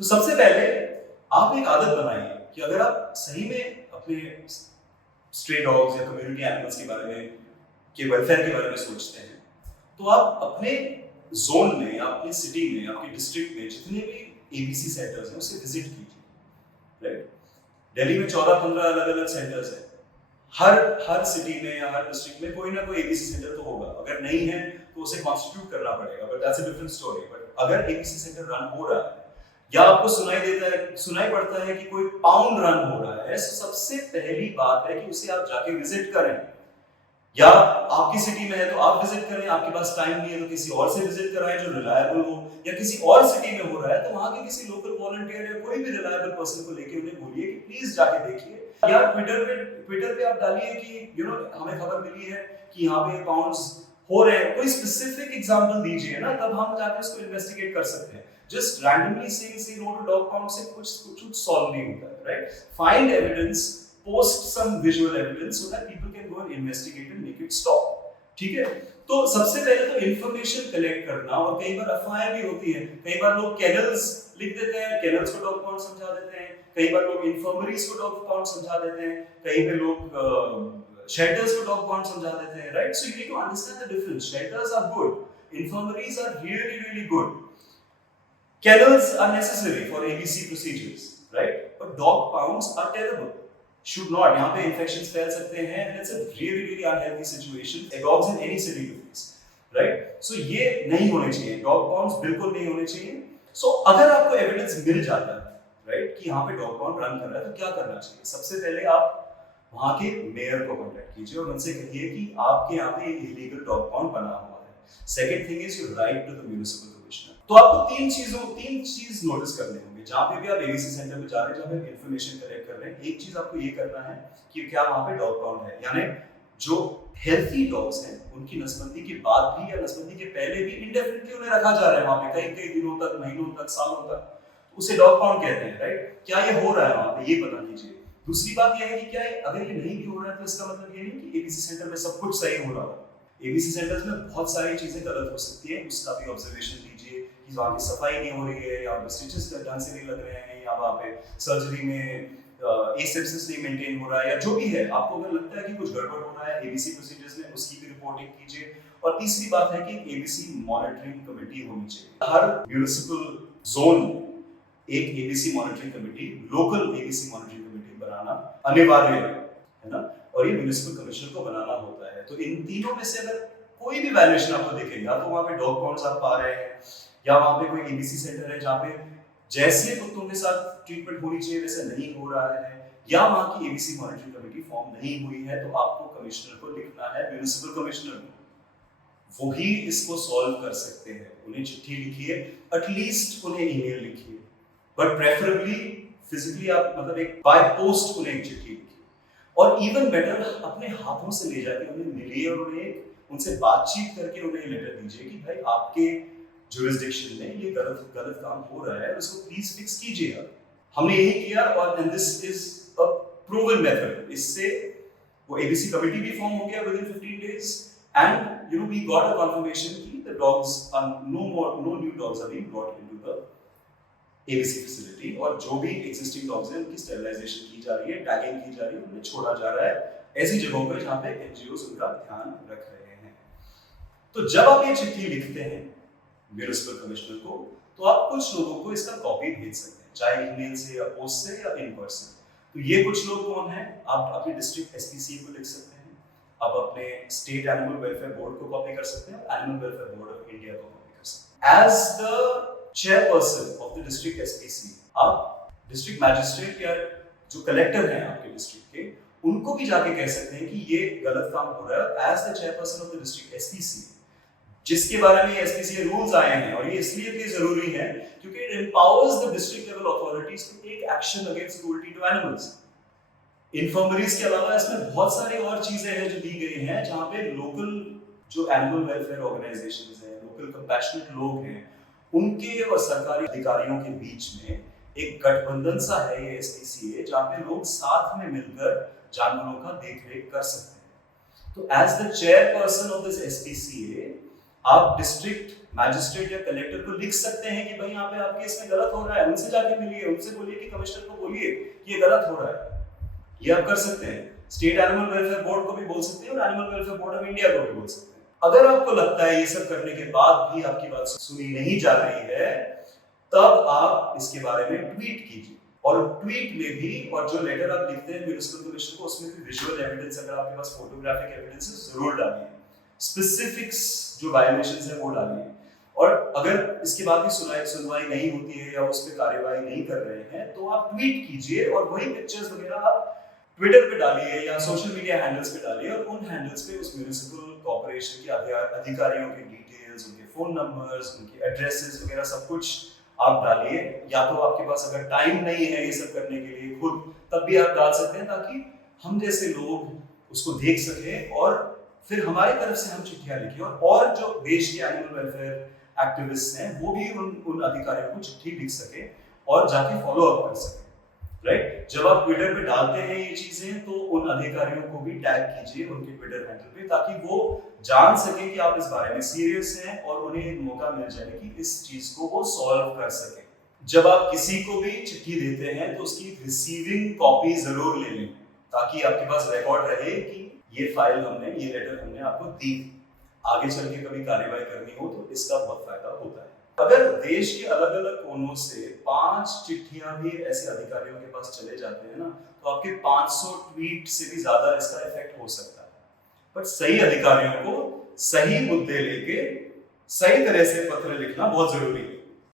तो सबसे पहले आप एक आदत बनाइए कि अगर आप सही में अपने स्ट्रे डॉग्स या कम्युनिटी एनिमल्स के बारे में, के वेलफेयर के बारे में सोचते हैं, तो आप अपने जोन में या अपनी सिटी में, आपके डिस्ट्रिक्ट में जितने भी एबीसी सेंटर्स हैं उसे विजिट कीजिए। राइट, दिल्ली में 14-15 अलग अलग सेंटर्स हैं। हर हर सिटी में या हर डिस्ट्रिक्ट में कोई ना कोई एबीसी सेंटर तो होगा। अगर नहीं है तो उसे कॉन्स्टिट्यूट करना पड़ेगा, but that's a different story. But अगर एबीसी सेंटर रन हो रहा है या आपको सुनाई पड़ता है कि कोई पाउंड रन हो रहा है, तो सबसे पहली बात है कि उसे आप जाके विजिट करें। या आपकी सिटी में है तो आप विजिट करें, आपके पास टाइम नहीं है तो किसी और से विजिट कराएं जो रिलायबल हो, या किसी और सिटी में हो रहा है तो वहां के किसी लोकल वॉलंटियर या कोई भी रिलायबल पर्सन को लेके उन्हें बोलिए कि प्लीज जाके देखिए। या ट्विटर पे आप डालिए कि हमें खबर मिली है कि यहाँ पे पाउंड्स हो रहे हैं, कोई स्पेसिफिक एग्जांपल दीजिए ना, तब हम जाके उसको इन्वेस्टिगेट कर सकते हैं। जस्ट रैंडमली से नो टू डॉग पाउंड से कुछ सॉल्व नहीं होता है। Right, find evidence, post some visual evidence so that people can go and investigate and make it stop। ठीक है, तो सबसे पहले तो इंफॉर्मेशन कलेक्ट करना। और कई बार अफवाहें भी होती हैं, कई बार लोग केनल्स लिख देते हैं, केनल्स को डॉग पाउंड समझा देते हैं, कई बार लोग इंफर्मरीज को डॉग पाउंड समझा देते हैं, कई पे लोग शेल्टर्स को डॉग पाउंड समझा देते हैं। Right, so you need to understand the difference. Shelters are good, infirmaries are really really good, kennels are necessary for ABC procedures, right? But dog pounds are terrible, should not। यहाँ पे infections फैल सकते हैं and it's a really really unhealthy situation for dogs in any city to face, right? So ये नहीं होने चाहिए, dog pounds बिल्कुल नहीं होने चाहिए। So अगर आपको evidence मिल जाता है, right, कि यहाँ पे dog pound run कर रहा है, तो क्या करना चाहिए? सबसे पहले आप वहाँ के मेयर को कॉन्टेक्ट कीजिए और उनसे कहिए कि आपके यहाँ पे इलीगल डॉग पाउंड बना हुआ है। Second thing is you write to the municipal commissioner. तो आपको तीन चीज नोटिस करने होंगे जहाँ पे भी आप एबीसी सेंटर में जा रहे हैं, जहाँ पे इंफॉर्मेशन कलेक्ट कर रहे हैं। एक चीज आपको ये करना है कि क्या वहाँ पे डॉग पाउंड है, यानी जो हेल्थी डॉग्स हैं उनकी नसबंदी के बाद भी या नसबंदी के पहले भी इंडेफिनिटली उन्हें रखा जा रहा है वहाँ पे, कई दिनों तक, महीनों तक, सालों तक, उसे डॉग पाउंड कहते हैं। राइट, क्या ये हो रहा है वहाँ पे, ये पता कीजिए। दूसरी बात यह है कि क्या अगर ये नहीं भी हो रहा है तो इसका मतलब ये नहीं कि एबीसी सेंटर में सब कुछ सही हो रहा है। एबीसी सेंटर्स में बहुत सारी चीजें गलत हो सकती है, उसका भी ऑब्जर्वेशन लीजिए कि वहाँ की सफाई नहीं हो रही है, या स्टिचेस ढंग से नहीं लग रहे हैं, या वहाँ पे सर्जरी में एसेप्सिस नहीं मेंटेन हो रहा है, या जो भी है। आपको अगर लगता है कि कुछ गड़बड़ हो रहा है एबीसी प्रोसीजर्स में, उसकी भी रिपोर्टिंग कीजिए। और तीसरी बात है कि एबीसी मॉनिटरिंग कमेटी होनी चाहिए। हर म्युनिसिपल जोन एक ABC monitoring committee, local ABC monitoring committee बनाना अनिवार्य है ना, और ये म्युनिसिपल कमिश्नर को बनाना होता है। तो इन तीनों में से अगर कोई भी वैल्यूएशन आपको दिखेगा, तो वहाँ पे डॉग पाउंड्स आप पा रहे हैं, या वहाँ पे कोई एबीसी सेंटर है जहाँ पे जैसे कुत्तों के साथ ट्रीटमेंट होनी चाहिए वैसे नहीं हो रहा है, या वहाँ की एबीसी मॉनिटरिंग कमेटी फॉर्म नहीं हुई है, तो आपको कमिश्नर को लिखना है, म्युनिसिपल कमिश्नर को। वो ही इसको सॉल्व कर सकते हैं। उन्हें चिट्ठी लिखिए, एटलीस्ट उन्हें ईमेल लिखिए, बट प्रेफरेबली फिजिकली आप मतलब एक बाय पोस्ट उन्हें एक चिट्ठी लिखिए। और इवन बेटर, अपने हाथों से ले जाके उन्हें मिलिए और उनसे बातचीत करके उन्हें लेटर दीजिए कि भाई आपके जुरिस्डिक्शन में ये गलत काम हो रहा है, उसको प्लीज फिक्स कीजिए। हमने यही किया, और and this is a proven method. इससे वो एबीसी कमेटी भी फॉर्म हो गया with in 15 days, and we got a confirmation कि the dogs are no new dogs are being brought into the ABC facility, और जो भी एग्जिस्टिंग डॉग्स हैं उनकी स्टेरिलाइजेशन की जा रही है, टैगिंग की जा रही है, उन्हें छोड़ा जा रहा है ऐसी जगहों पर जहाँ पे एनजीओस उनका ध्यान रख रहे हैं। तो जब आप ये चिट्ठी लिखते हैं म्युनिसिपल कमिश्नर को, तो आप कुछ लोगों को इसका कॉपी भेज सकते हैं, चाहे ईमेल से या पोस्ट से या इन पर्सन। तो ये कुछ लोग कौन हैं? आप अपने डिस्ट्रिक्ट एसपीसीए को लिख सकते हैं, आप अपने स्टेट एनिमल वेलफेयर बोर्ड को कॉपी कर सकते हैं, animal welfare board of India को कॉपी कर सकते हैं। As the chairperson of the district SPC, आप डिस्ट्रिक्ट मैजिस्ट्रेट या जो कलेक्टर हैं आपके डिस्ट्रिक्ट के, उनको भी जाके कह सकते हैं कि ये गलत काम हो रहा है। As the chairperson of the district SPC, जिसके बारे में एसपीसी रूल्स आए हैं, और ये इसलिए भी जरूरी है क्योंकि it empowers the district level authorities to take action against cruelty to animals. Infirmaries के अलावा इसमें बहुत सारी और चीजें हैं जो दी गई हैं, जहां पे लोकल जो एनिमल वेलफेयर ऑर्गेनाइजेशंस हैं, लोकल कंपैशनेट लोग हैं, उनके और सरकारी अधिकारियों के बीच में एक गठबंधन सा है ये एसपीसीए, जहां पे लोग साथ में मिलकर जानवरों का देखरेख कर सकते हैं। तो as the chairperson of this SPCA, आप डिस्ट्रिक्ट मैजिस्ट्रेट या कलेक्टर को लिख सकते हैं कि भाई यहाँ पे आपके इसमें गलत हो रहा है, उनसे जाके मिलिए, उनसे बोलिए कि कमिश्नर को बोलिए कि ये गलत हो रहा है। ये आप कर सकते हैं। स्टेट एनिमल वेलफेयर बोर्ड को भी बोल सकते हैं और animal welfare board of India को भी बोल सकते हैं। अगर आपको लगता है ये सब करने के बाद भी आपकी बात सुनी नहीं जा रही है, तब आप इसके बारे में ट्वीट कीजिए। और ट्वीट में भी, और जो लेटर आप लिखते हैं म्युनिसिपल कमिश्नर को, उसमें भी विजुअल एविडेंस, अगर आपके पास फोटोग्राफिक एविडेंस है, जरूर डालिए। स्पेसिफिक्स जो वायलेशंस है वो डालिए। और अगर इसके बाद भी सुनवाई नहीं होती है या उस पर कार्यवाही नहीं कर रहे हैं, तो आप ट्वीट कीजिए और वही पिक्चर्स वगैरह आप ट्विटर पे डालिए या सोशल मीडिया हैंडल्स पे डालिए, और उन हैंडल्स पे उस म्युनिसिपल कॉर्पोरेशन के अधिकारियों के डिटेल्स, उनके फोन नंबर्स, उनके एड्रेसेस वगैरह सब कुछ आप डालिए। या तो आपके पास अगर टाइम नहीं है ये सब करने के लिए खुद, तब भी आप डाल सकते हैं, ताकि हम जैसे लोग उसको देख सकें और फिर हमारी तरफ से हम चिट्ठियां लिखें, और जो देश के एनिमल वेलफेयर एक्टिविस्ट हैं वो भी उन अधिकारियों को चिट्ठी लिख सके और जाके फॉलो अप कर सके। राइट? जब आप ट्विटर पे डालते हैं ये चीजें, तो उन अधिकारियों को भी टैग कीजिए उनके ट्विटर हैंडल पे, ताकि वो जान सके कि आप इस बारे में सीरियस हैं और उन्हें एक मौका मिल जाए कि इस चीज को वो सॉल्व कर सके। जब आप किसी को भी चिट्ठी देते हैं तो उसकी रिसीविंग कॉपी जरूर ले लें, ताकि आपके पास रिकॉर्ड रहे कि ये फाइल हमने, ये लेटर हमने आपको दी। आगे चल के कभी कार्यवाही करनी हो तो इसका बहुत फायदा होता है। अगर देश के अलग अलग कोनों से 5 चिट्ठियां भी ऐसे अधिकारियों के पास चले जाते हैं ना, तो आपके 500 ट्वीट से भी ज्यादा इसका इफेक्ट हो सकता है। पर सही अधिकारियों को सही मुद्दे लेके सही तरह से पत्र लिखना बहुत जरूरी है।